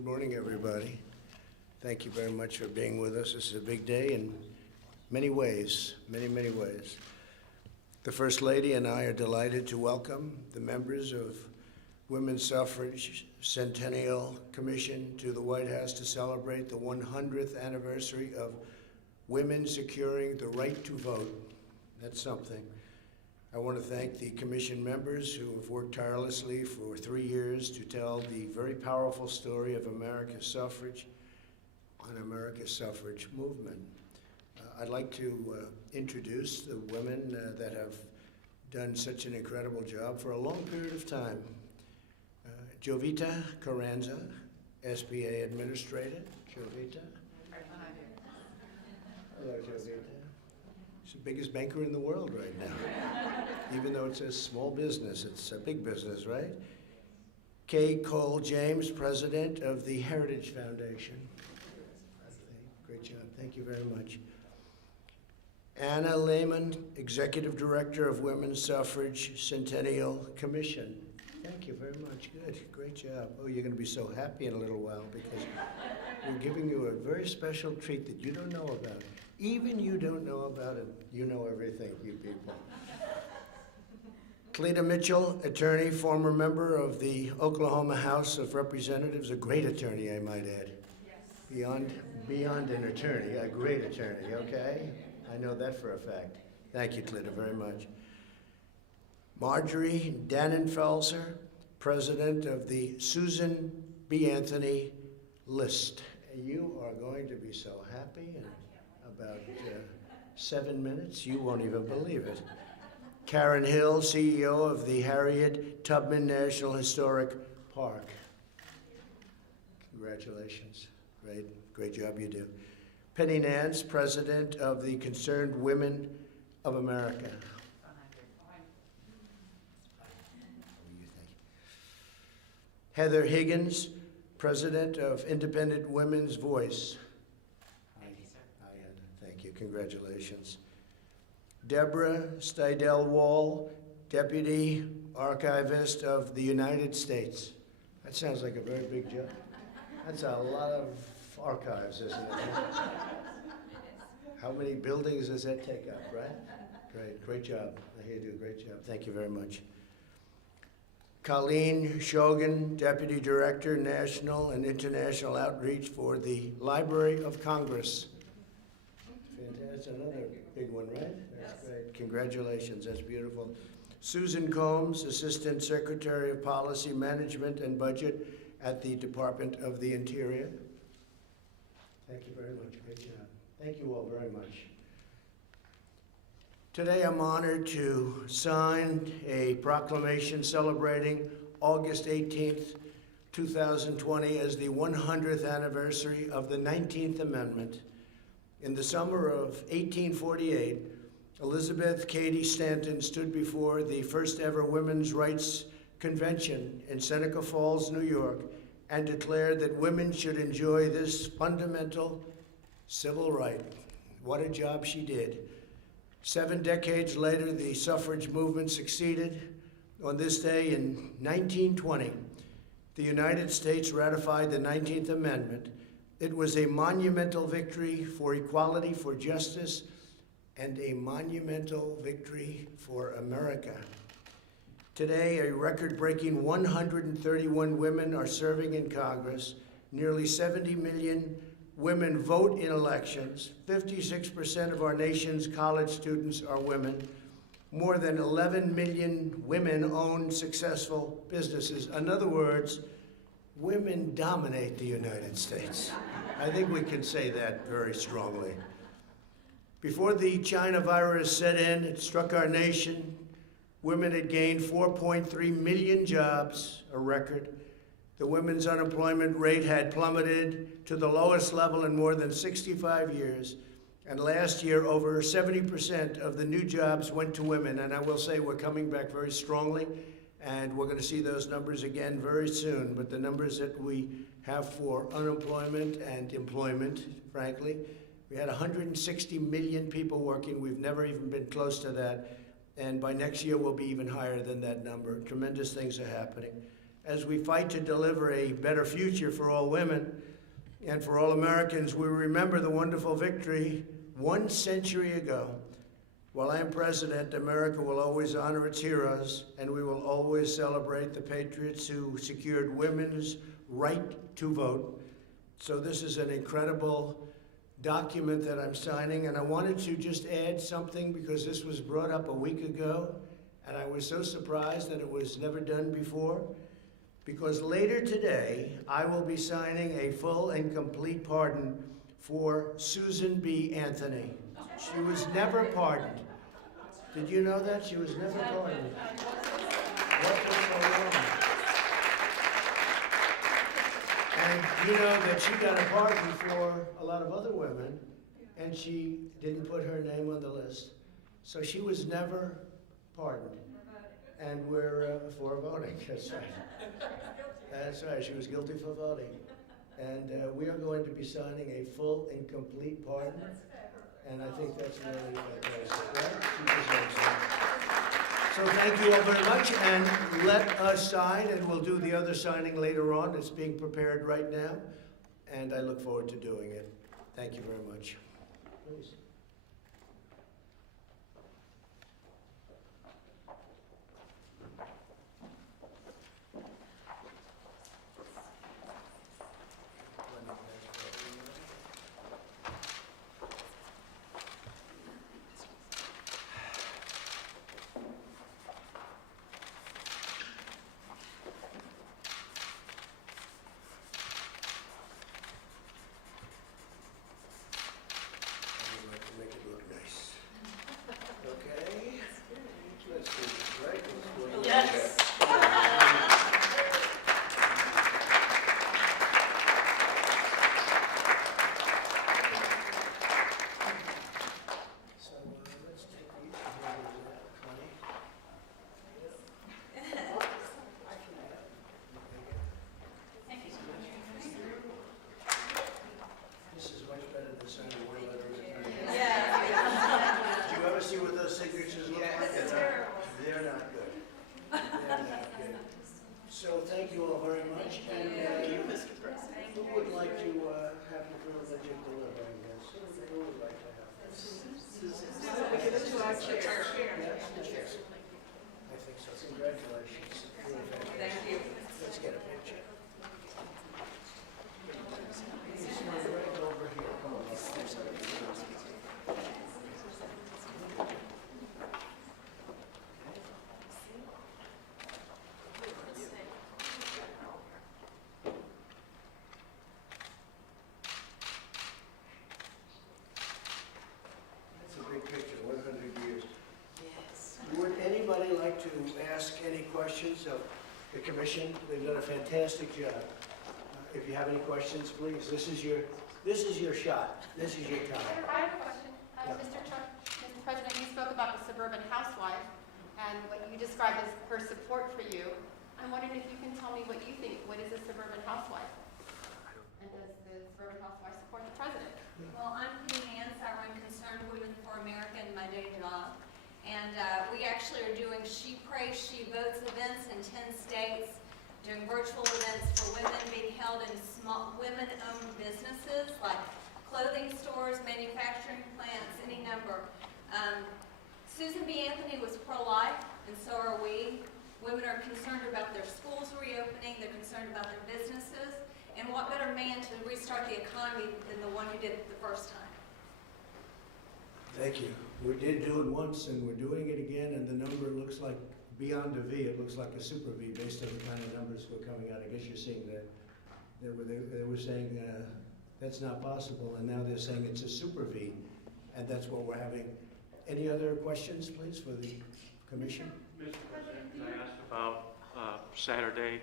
Good morning, everybody. Thank you very much for being with us. This is a big day in many ways, many ways. The First Lady and I are delighted to welcome the members of Women's Suffrage Centennial Commission to the White House to celebrate the 100th anniversary of women securing the right to vote. That's something. I want to thank the commission members who have worked tirelessly for 3 years to tell the very powerful story of America's suffrage and America's suffrage movement. I'd like to introduce the women that have done such an incredible job for a long period of time. Jovita Carranza, SBA Administrator. Jovita. Hello, Jovita. She's the biggest banker in the world right now. Even though it says small business, it's a big business, right? Kay Cole James, President of the Heritage Foundation. Great job, thank you very much. Anna Lehman, Executive Director of Women's Suffrage Centennial Commission. Thank you very much, good, great job. Oh, you're gonna be so happy in a little while because we're giving you a very special treat that you don't know about. Even you don't know about it, you know everything, you people. Cleta Mitchell, attorney, former member of the Oklahoma House of Representatives, a great attorney, I might add. Yes. Beyond an attorney, a great attorney, okay? I know that for a fact. Thank you, Cleta, very much. Marjorie Dannenfelser, president of the Susan B. Anthony List. You are going to be so happy in about 7 minutes, you won't even believe it. Karen Hill, CEO of the Harriet Tubman National Historic Park. Congratulations, great job you do. Penny Nance, president of the Concerned Women of America. Heather Higgins, president of Independent Women's Voice. Thank you, sir. Hi, Heather. Thank you. Congratulations. Deborah Steidel-Wall, Deputy Archivist of the United States. That sounds like a very big job. That's a lot of archives, isn't it? How many buildings does that take up, right? Great job. I hear you do a great job. Thank you very much. Colleen Shogan, Deputy Director, National and International Outreach for the Library of Congress. Fantastic, another big one, right? That's great. Congratulations, that's beautiful. Susan Combs, Assistant Secretary of Policy Management and Budget at the Department of the Interior. Thank you very much, great job. Thank you all very much. Today I'm honored to sign a proclamation celebrating August 18th, 2020 as the 100th anniversary of the 19th Amendment. In the summer of 1848, Elizabeth Cady Stanton stood before the first ever Women's Rights Convention in Seneca Falls, New York, and declared that women should enjoy this fundamental civil right. What a job she did. 7 decades later, the suffrage movement succeeded. On this day in 1920, the United States ratified the 19th Amendment. It was a monumental victory for equality, for justice, and a monumental victory for America. Today, a record-breaking 131 women are serving in Congress. Nearly 70 million women vote in elections. 56% of our nation's college students are women. More than 11 million women own successful businesses. In other words, women dominate the United States. I think we can say that very strongly. Before the China virus set in, it struck our nation. Women had gained 4.3 million jobs, a record. The women's unemployment rate had plummeted to the lowest level in more than 65 years. And last year, over 70% of the new jobs went to women. And I will say we're coming back very strongly, and we're going to see those numbers again very soon. But the numbers that we have for unemployment and employment, frankly, we had 160 million people working. We've never even been close to that. And by next year, we'll be even higher than that number. Tremendous things are happening. as we fight to deliver a better future for all women and for all Americans, we remember the wonderful victory 1 century ago. While I am president, America will always honor its heroes, and we will always celebrate the patriots who secured women's right to vote. So this is an incredible document that I'm signing, and I wanted to just add something because this was brought up a week ago, and I was so surprised that it was never done before. Because later today, I will be signing a full and complete pardon for Susan B. Anthony. She was never pardoned. Did you know that? She was never pardoned. What was so wrong? And you know that she got a pardon for a lot of other women, and she didn't put her name on the list. So she was never pardoned. And we're for voting, that's right. That's right, she was guilty for voting. And we are going to be signing a full and complete pardon. And I think that's really fantastic, right? She deserves it. So thank you all very much, and let us sign, and we'll do the other signing later on. It's being prepared right now, and I look forward to doing it. Thank you very much. Please. To ask any questions of the commission. They've done a fantastic job. If you have any questions, please, this is your shot. This is your time. I have a question. Mr. President, you spoke about the suburban housewife and what you described as her support for you. I'm wondering if you can tell me what you think. What is a suburban housewife? And does the suburban housewife support the president? Well, I'm Penny Nance. I run Concerned Women for America in my day job. And we actually are doing She Prays, She Votes events in 10 states, doing virtual events for women being held in small women-owned businesses like clothing stores, manufacturing plants, any number. Susan B. Anthony was pro-life, and so are we. Women are concerned about their schools reopening, they're concerned about their businesses, and what better man to restart the economy than the one who did it the first time. Thank you. We did do it once, and we're doing it again, and the number looks like beyond a V. It looks like a super V based on the kind of numbers we're coming out. I guess you're seeing that. They were saying that's not possible, and now they're saying it's a super V, and that's what we're having. Any other questions, please, for the commission? Mr. President, can I ask about Saturday,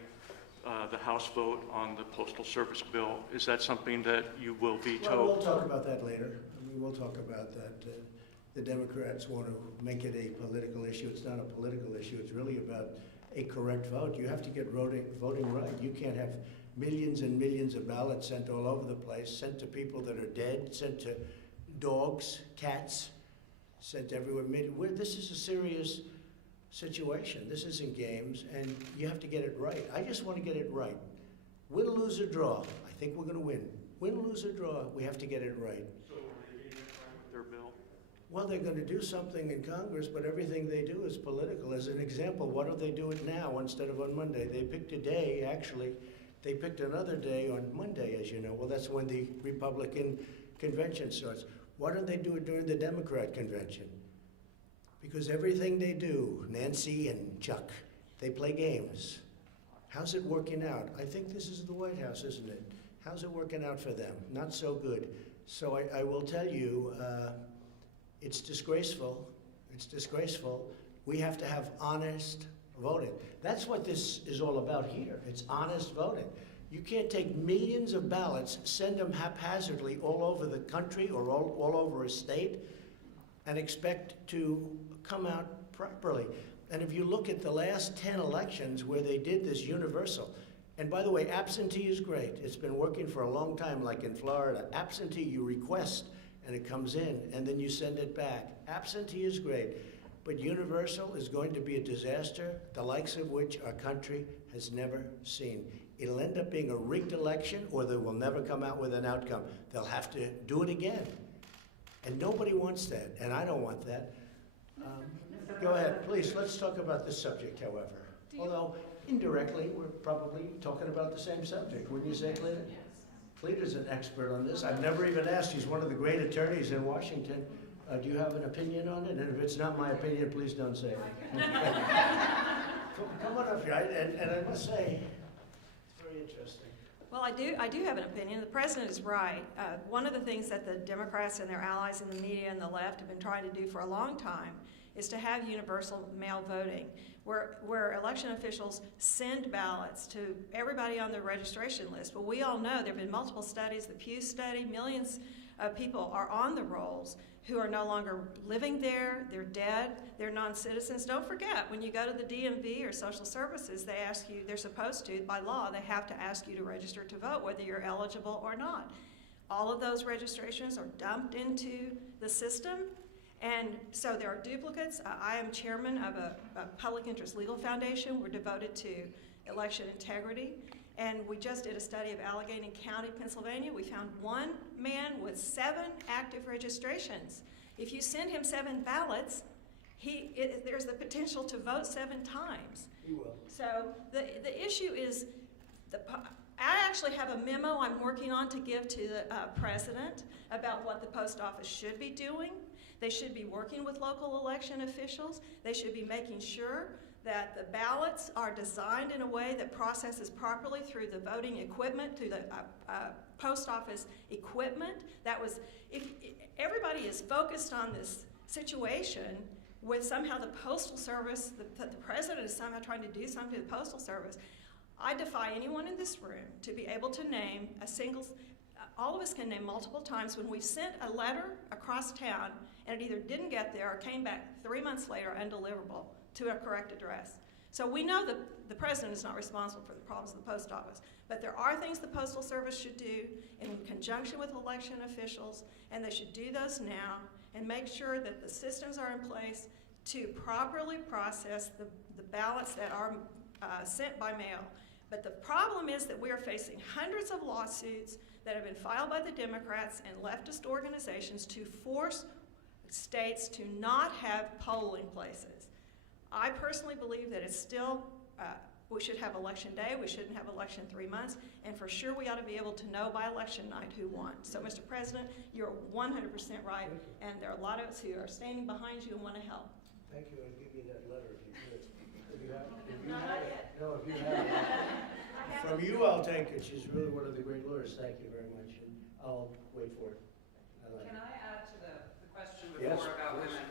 the House vote on the Postal Service bill? Is that something that you will veto? Well, we'll talk about that later. We will talk about that. The Democrats want to make it a political issue. It's not a political issue. It's really about a correct vote. You have to get voting right. You can't have millions and millions of ballots sent all over the place, sent to people that are dead, sent to dogs, cats, sent everywhere. This is a serious situation. This isn't games, and you have to get it right. I just want to get it right. Win, lose, or draw. I think we're going to win. Win, lose, or draw, we have to get it right. So are they being fine with their bill? Well, they're going to do something in Congress, but everything they do is political. As an example, why don't they do it now instead of on Monday? They picked a day, actually. They picked another day on Monday, as you know. Well, that's when the Republican convention starts. Why don't they do it during the Democrat convention? Because everything they do, Nancy and Chuck, they play games. How's it working out? I think this is the White House, isn't it? How's it working out for them? Not so good. So I will tell you, it's disgraceful. It's disgraceful. We have to have honest voting. That's what this is all about here. It's honest voting. You can't take millions of ballots, send them haphazardly all over the country or all over a state, and expect to come out properly. And if you look at the last 10 elections where they did this universal, and by the way, absentee is great. It's been working for a long time, like in Florida. Absentee, you request, and it comes in, and then you send it back. Absentee is great, but universal is going to be a disaster, the likes of which our country has never seen. It'll end up being a rigged election, or they will never come out with an outcome. They'll have to do it again. And nobody wants that, and I don't want that. Go ahead, please, let's talk about this subject, however. Although, indirectly, we're probably talking about the same subject, wouldn't you say, Cleta? Yes. Cleta's an expert on this. I've never even asked. She's one of the great attorneys in Washington. Do you have an opinion on it? And if it's not my opinion, please don't say it. Come on up here, and I must say, it's very interesting. Well, I do have an opinion. The president is right. One of the things that the Democrats and their allies in the media and the left have been trying to do for a long time is to have universal mail voting, where election officials send ballots to everybody on the registration list. But we all know there have been multiple studies, the Pew study, millions of people are on the rolls who are no longer living there, they're dead, they're non-citizens. Don't forget, when you go to the DMV or social services, they ask you, they're supposed to, by law, they have to ask you to register to vote, whether you're eligible or not. All of those registrations are dumped into the system, and so there are duplicates. I am chairman of a public interest legal foundation. We're devoted to election integrity. And we just did a study of Allegheny County, Pennsylvania. We found one man with 7 active registrations. If you send him 7 ballots, there's the potential to vote 7 times. He will. So the issue is, I actually have a memo I'm working on to give to the president about what the post office should be doing. They should be working with local election officials. They should be making sure that the ballots are designed in a way that processes properly through the voting equipment, through the post office equipment. If everybody is focused on this situation with somehow the Postal Service, the president is somehow trying to do something to the Postal Service, I defy anyone in this room to be able to name a single, all of us can name multiple times when we've sent a letter across town and it either didn't get there or came back 3 months later undeliverable to a correct address. So we know that the president is not responsible for the problems of the post office, but there are things the Postal Service should do in conjunction with election officials, and they should do those now and make sure that the systems are in place to properly process the ballots that are sent by mail. But the problem is that we are facing hundreds of lawsuits that have been filed by the Democrats and leftist organizations to force states to not have polling places. I personally believe that it's still, we should have election day, we shouldn't have election 3 months, and for sure we ought to be able to know by election night who won. So Mr. President, you're 100% right, and there are a lot of us who are standing behind you and want to help. Thank you. I'll give you that letter if you could. If you have, Not yet. No, if you have it. From you, I'll take it. She's really one of the great lawyers. Thank you very much. And I'll wait for it. Can I add to the question Yes, before about please. women?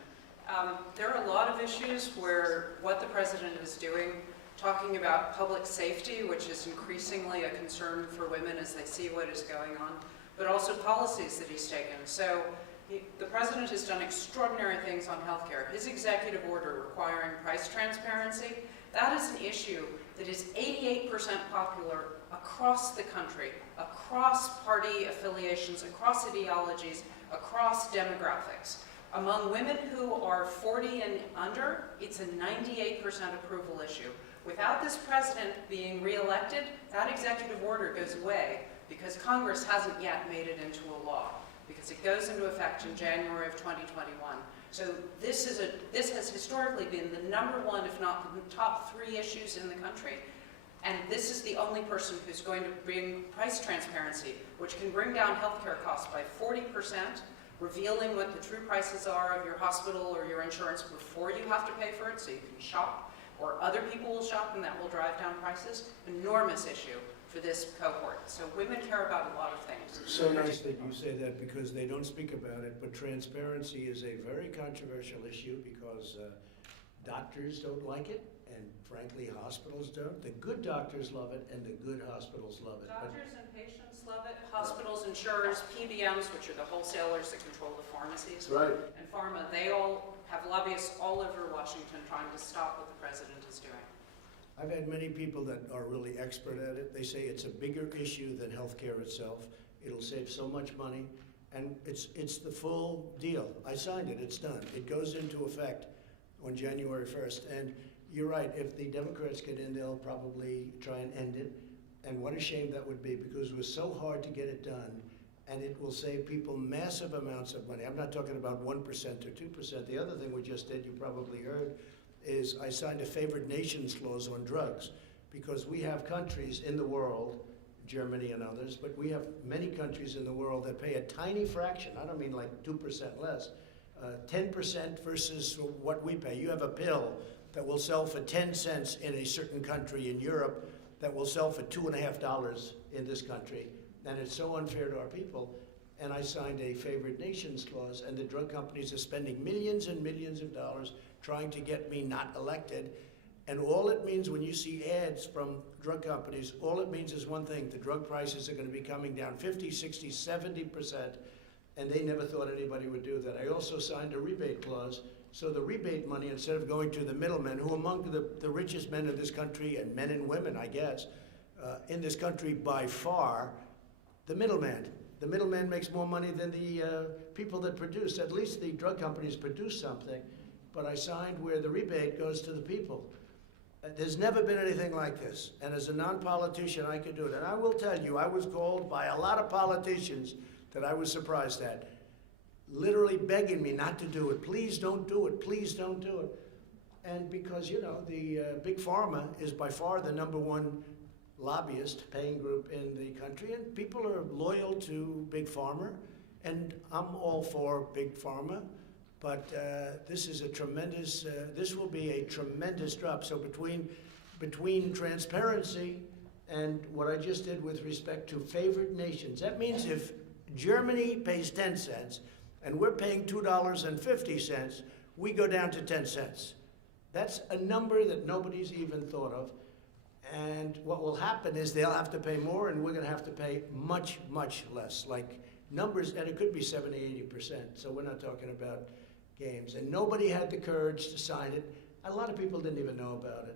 There are a lot of issues where what the president is doing, talking about public safety, which is increasingly a concern for women as they see what is going on, but also policies that he's taken. So the president has done extraordinary things on healthcare. His executive order requiring price transparency, that is an issue that is 88% popular across the country, across party affiliations, across ideologies, across demographics. Among women who are 40 and under, it's a 98% approval issue. Without this president being reelected, that executive order goes away because Congress hasn't yet made it into a law, because it goes into effect in January of 2021. So this has historically been the #1, if not the top 3 issues in the country. And this is the only person who's going to bring price transparency, which can bring down healthcare costs by 40%, revealing what the true prices are of your hospital or your insurance before you have to pay for it, so you can shop, or other people will shop, and that will drive down prices. Enormous issue for this cohort. So women care about a lot of things. So nice that you say that, because they don't speak about it, but transparency is a very controversial issue because doctors don't like it, and frankly, hospitals don't. The good doctors love it, and the good hospitals love it. But Doctors and patients love it. Hospitals, insurers, PBMs, which are the wholesalers that control the pharmacies, right. and pharma, they all have lobbyists all over Washington trying to stop what the president is doing. I've had many people that are really expert at it. They say it's a bigger issue than healthcare itself. It'll save so much money, and it's the full deal. I signed it, it's done. It goes into effect on January 1st, and you're right, if the Democrats get in, they'll probably try and end it, and what a shame that would be, because it was so hard to get it done, and it will save people massive amounts of money. I'm not talking about 1% or 2%. The other thing we just did, you probably heard, is I signed a favored nations clause on drugs, because we have countries in the world, Germany and others, but we have many countries in the world that pay a tiny fraction, I don't mean like 2% less, 10% versus what we pay. You have a pill that will sell for 10 cents in a certain country in Europe that will sell for $2.50 in this country, and it's so unfair to our people. And I signed a favored nations clause, and the drug companies are spending millions and millions of dollars trying to get me not elected. And all it means when you see ads from drug companies, all it means is one thing: the drug prices are going to be coming down 50, 60, 70%, and they never thought anybody would do that. I also signed a rebate clause, so the rebate money, instead of going to the middlemen, who among the richest men in this country, and men and women, I guess, in this country by far, the middleman. The middleman makes more money than the people that produce. At least the drug companies produce something. But I signed where the rebate goes to the people. There's never been anything like this. And as a non-politician, I could do it. And I will tell you, I was called by a lot of politicians that I was surprised at, literally begging me not to do it. Please don't do it. Please don't do it. And because, you know, the big pharma is by far the #1 lobbyist paying group in the country, and people are loyal to Big Pharma, and I'm all for Big Pharma, but this is a tremendous, this will be a tremendous drop. So between transparency and what I just did with respect to favored nations, that means if Germany pays 10 cents and we're paying $2.50, we go down to 10 cents. That's a number that nobody's even thought of. And what will happen is they'll have to pay more, and we're going to have to pay much, much less. Like numbers, and it could be 70, 80%. So we're not talking about games. And nobody had the courage to sign it. A lot of people didn't even know about it.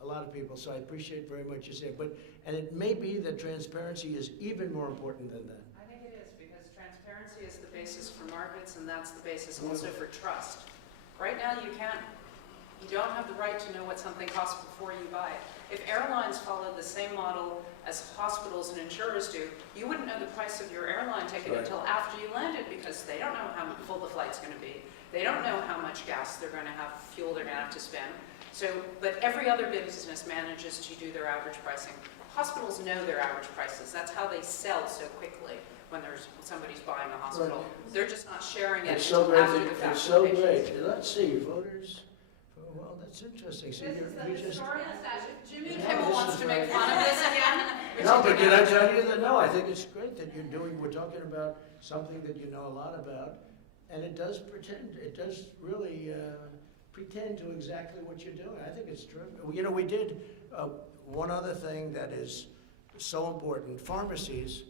A lot of people. So I appreciate very much you say. And it may be that transparency is even more important than that. I think it is, because transparency is the basis for markets, and that's the basis also for trust. Right now, you don't have the right to know what something costs before you buy it. If airlines followed the same model as hospitals and insurers do, you wouldn't know the price of your airline ticket until after you landed, because they don't know how full the flight's going to be. They don't know how much gas they're going to have, fuel they're going to have to spend. So, but every other business manages to do their average pricing. Hospitals know their average prices. That's how they sell so quickly when somebody's buying a hospital. Right. They're just not sharing it It's so until great. after the fact. It's so with patients. great. Let's see, voters. Well, that's interesting. See, This is the you just. historical statute. Jimmy Yeah, Kimmel this wants is to make right. fun of this again. which No, he but did can I not. tell you that, no, I think it's great that you're doing, we're talking about something that you know a lot about, and it does really pretend to exactly what you're doing. I think it's true. You know, we did one other thing that is so important. Pharmacies,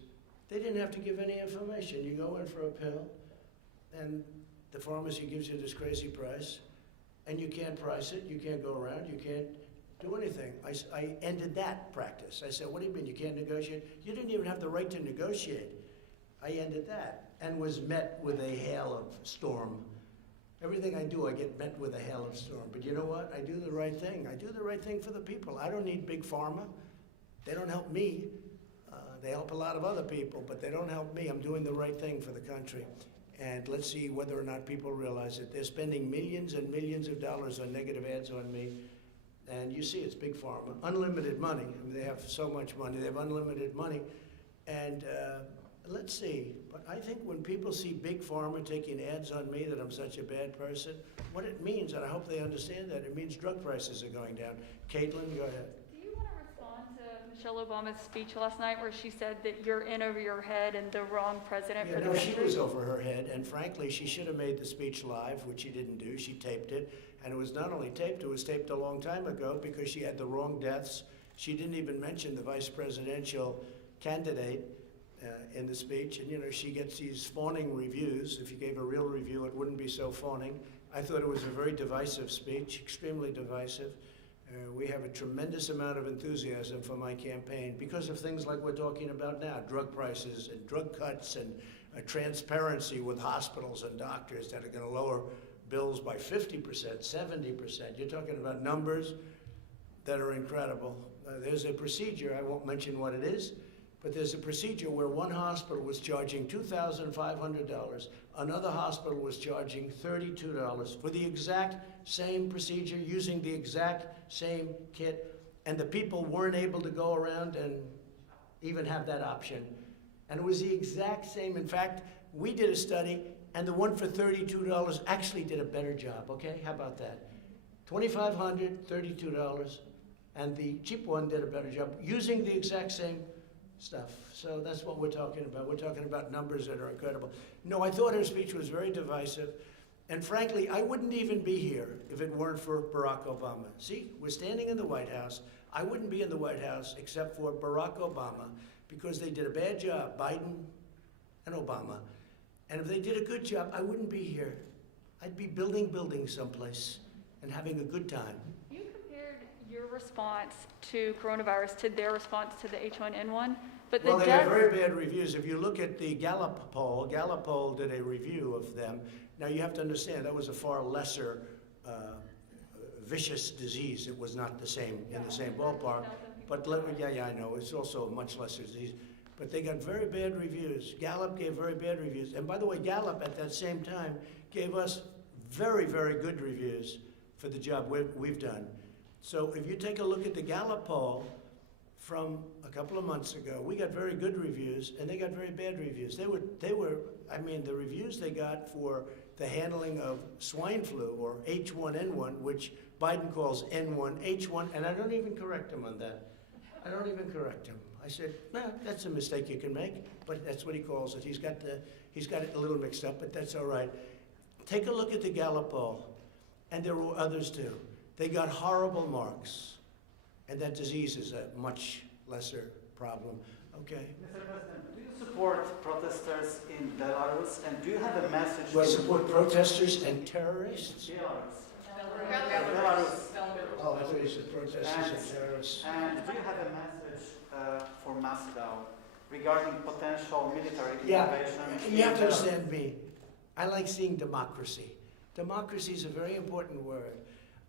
they didn't have to give any information. You go in for a pill, and the pharmacy gives you this crazy price, and you can't price it, you can't go around, you can't do anything. I ended that practice. I said, what do you mean you can't negotiate? You didn't even have the right to negotiate. I ended that, and was met with a hail of storm Everything I do, I get met with a hailstorm. But you know what? I do the right thing. I do the right thing for the people. I don't need big pharma. They don't help me. They help a lot of other people, but they don't help me. I'm doing the right thing for the country. And let's see whether or not people realize it. They're spending millions and millions of dollars on negative ads on me. And you see, it's big pharma. Unlimited money. I mean, they have so much money. They have unlimited money. And let's see. But I think when people see big pharma taking ads on me that I'm such a bad person, what it means, and I hope they understand that, it means drug prices are going down. Caitlin, go ahead. Do you want to respond to Michelle Obama's speech last night where she said that you're in over your head and the wrong president Yeah, for the no, she country? was over her head, and frankly, she should have made the speech live, which she didn't do. She taped it, and it was not only taped, it was taped a long time ago because she had the wrong deaths. She didn't even mention the vice presidential candidate in the speech, and you know, she gets these fawning reviews. If you gave a real review, it wouldn't be so fawning. I thought it was a very divisive speech, extremely divisive. We have a tremendous amount of enthusiasm for my campaign because of things like we're talking about now, drug prices and drug cuts and transparency with hospitals and doctors that are going to lower bills by 50%, 70%. You're talking about numbers that are incredible. There's a procedure, I won't mention what it is, but there's a procedure where one hospital was charging $2,500, another hospital was charging $32 for the exact same procedure, using the exact same kit, and the people weren't able to go around and even have that option. And it was the exact same. In fact, we did a study, and the one for $32 actually did a better job, okay? How about that? $2,500, $32, and the cheap one did a better job using the exact same stuff. So that's what we're talking about. We're talking about numbers that are incredible. No, I thought her speech was very divisive. And frankly, I wouldn't even be here if it weren't for Barack Obama. See, we're standing in the White House. I wouldn't be in the White House except for Barack Obama because they did a bad job, Biden and Obama. And if they did a good job, I wouldn't be here. I'd be building buildings someplace and having a good time. You compared your response to coronavirus to their response to the H1N1, but Well, the they have deaths... very bad reviews. If you look at the Gallup poll did a review of them. Now, you have to understand, that was a far lesser vicious disease. It was not the same, in the same ballpark. But yeah, I know. It's also a much lesser disease. But they got very bad reviews. Gallup gave very bad reviews. And by the way, Gallup at that same time gave us very, very good reviews for the job we've done. So if you take a look at the Gallup poll from a couple of months ago, we got very good reviews, and they got very bad reviews. They were, I mean, the reviews they got for the handling of swine flu, or H1N1, which Biden calls N1, H1, and I don't even correct him on that. I don't even correct him. I said, well, that's a mistake you can make, but that's what he calls it. He's got it a little mixed up, but that's all right. Take a look at the Gallup poll, and there were others too. They got horrible marks, and that disease is a much lesser problem. Okay. Mr. President, do you support protesters in Belarus, and do you have a message Do I to support protesters and terrorists? Belarus. Oh, I thought you said protesters and terrorists. And do you have a message for Moscow regarding potential military Yeah, intervention? you have in to Belarus? understand me. I like seeing democracy. Democracy is a very important word.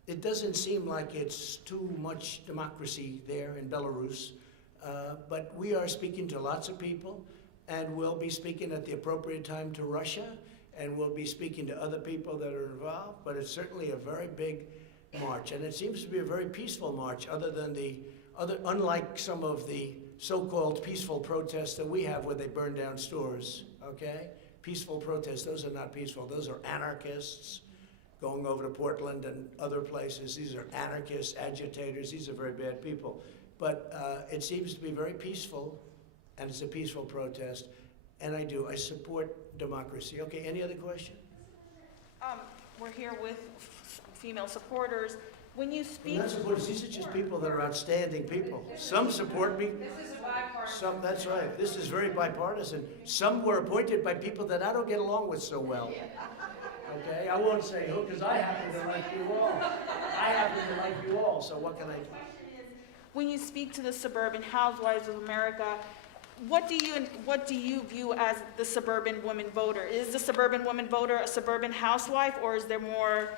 It doesn't seem like it's too much democracy there in Belarus, but we are speaking to lots of people, and we'll be speaking at the appropriate time to Russia, and we'll be speaking to other people that are involved, but it's certainly a very big march, and it seems to be a very peaceful march, unlike some of the so-called peaceful protests that we have where they burn down stores, okay? Peaceful protests, those are not peaceful. Those are anarchists going over to Portland and other places. These are anarchists, agitators. These are very bad people. But it seems to be very peaceful, and it's a peaceful protest, and I support democracy. Okay, any other question? We're here with female supporters. When you speak... Not supporters, these are just people that are outstanding people. Some support me. This is a bipartisan. That's right. This is very bipartisan. Some were appointed by people that I don't get along with so well. Okay, I won't say who, because I happen to like you all. I happen to like you all, so what can I do? When you speak to the suburban housewives of America, what do you view as the suburban woman voter? Is the suburban woman voter a suburban housewife, or is there more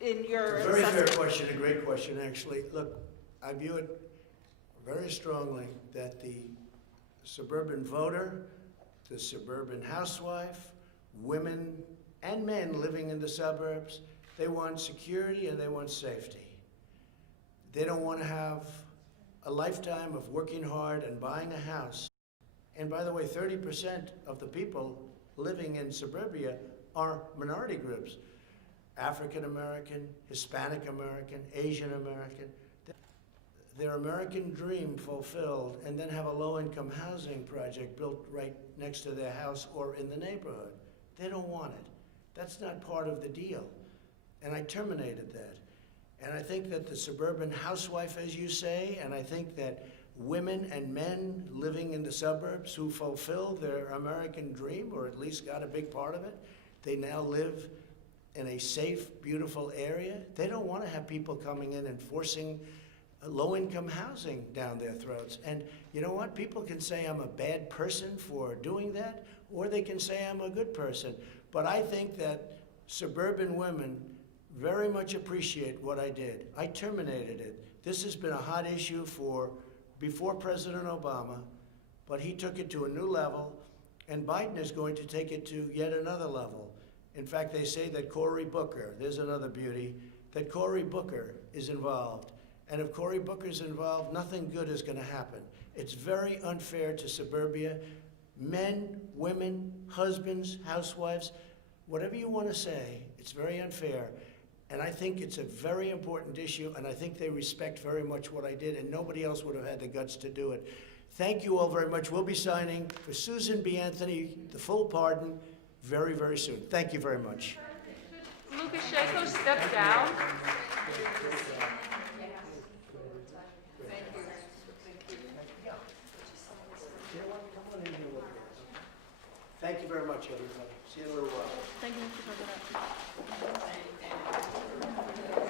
in your Very fair assessment? question, a great question, actually. Look, I view it very strongly that the suburban voter, the suburban housewife, women and men living in the suburbs, they want security and they want safety. They don't want to have a lifetime of working hard and buying a house. And by the way, 30% of the people living in suburbia are minority groups. African American, Hispanic American, Asian American. Their American dream fulfilled, and then have a low-income housing project built right next to their house or in the neighborhood. They don't want it. That's not part of the deal. And I terminated that. And I think that the suburban housewife, as you say, and I think that women and men living in the suburbs who fulfilled their American dream, or at least got a big part of it, they now live in a safe, beautiful area. They don't want to have people coming in and forcing low-income housing down their throats. And you know what? People can say I'm a bad person for doing that, or they can say I'm a good person. But I think that suburban women very much appreciate what I did. I terminated it. This has been a hot issue before President Obama, but he took it to a new level, and Biden is going to take it to yet another level. In fact, they say that Cory Booker, there's another beauty, that Cory Booker is involved. And if Cory Booker's involved, nothing good is going to happen. It's very unfair to suburbia. Men, women, husbands, housewives, whatever you want to say, it's very unfair. And I think it's a very important issue, and I think they respect very much what I did, and nobody else would have had the guts to do it. Thank you all very much. We'll be signing for Susan B. Anthony the full pardon very, very soon. Thank you very much. Lukashenko step down? Thank you very much, everybody. See you in a little while. Thank you, Mr. President.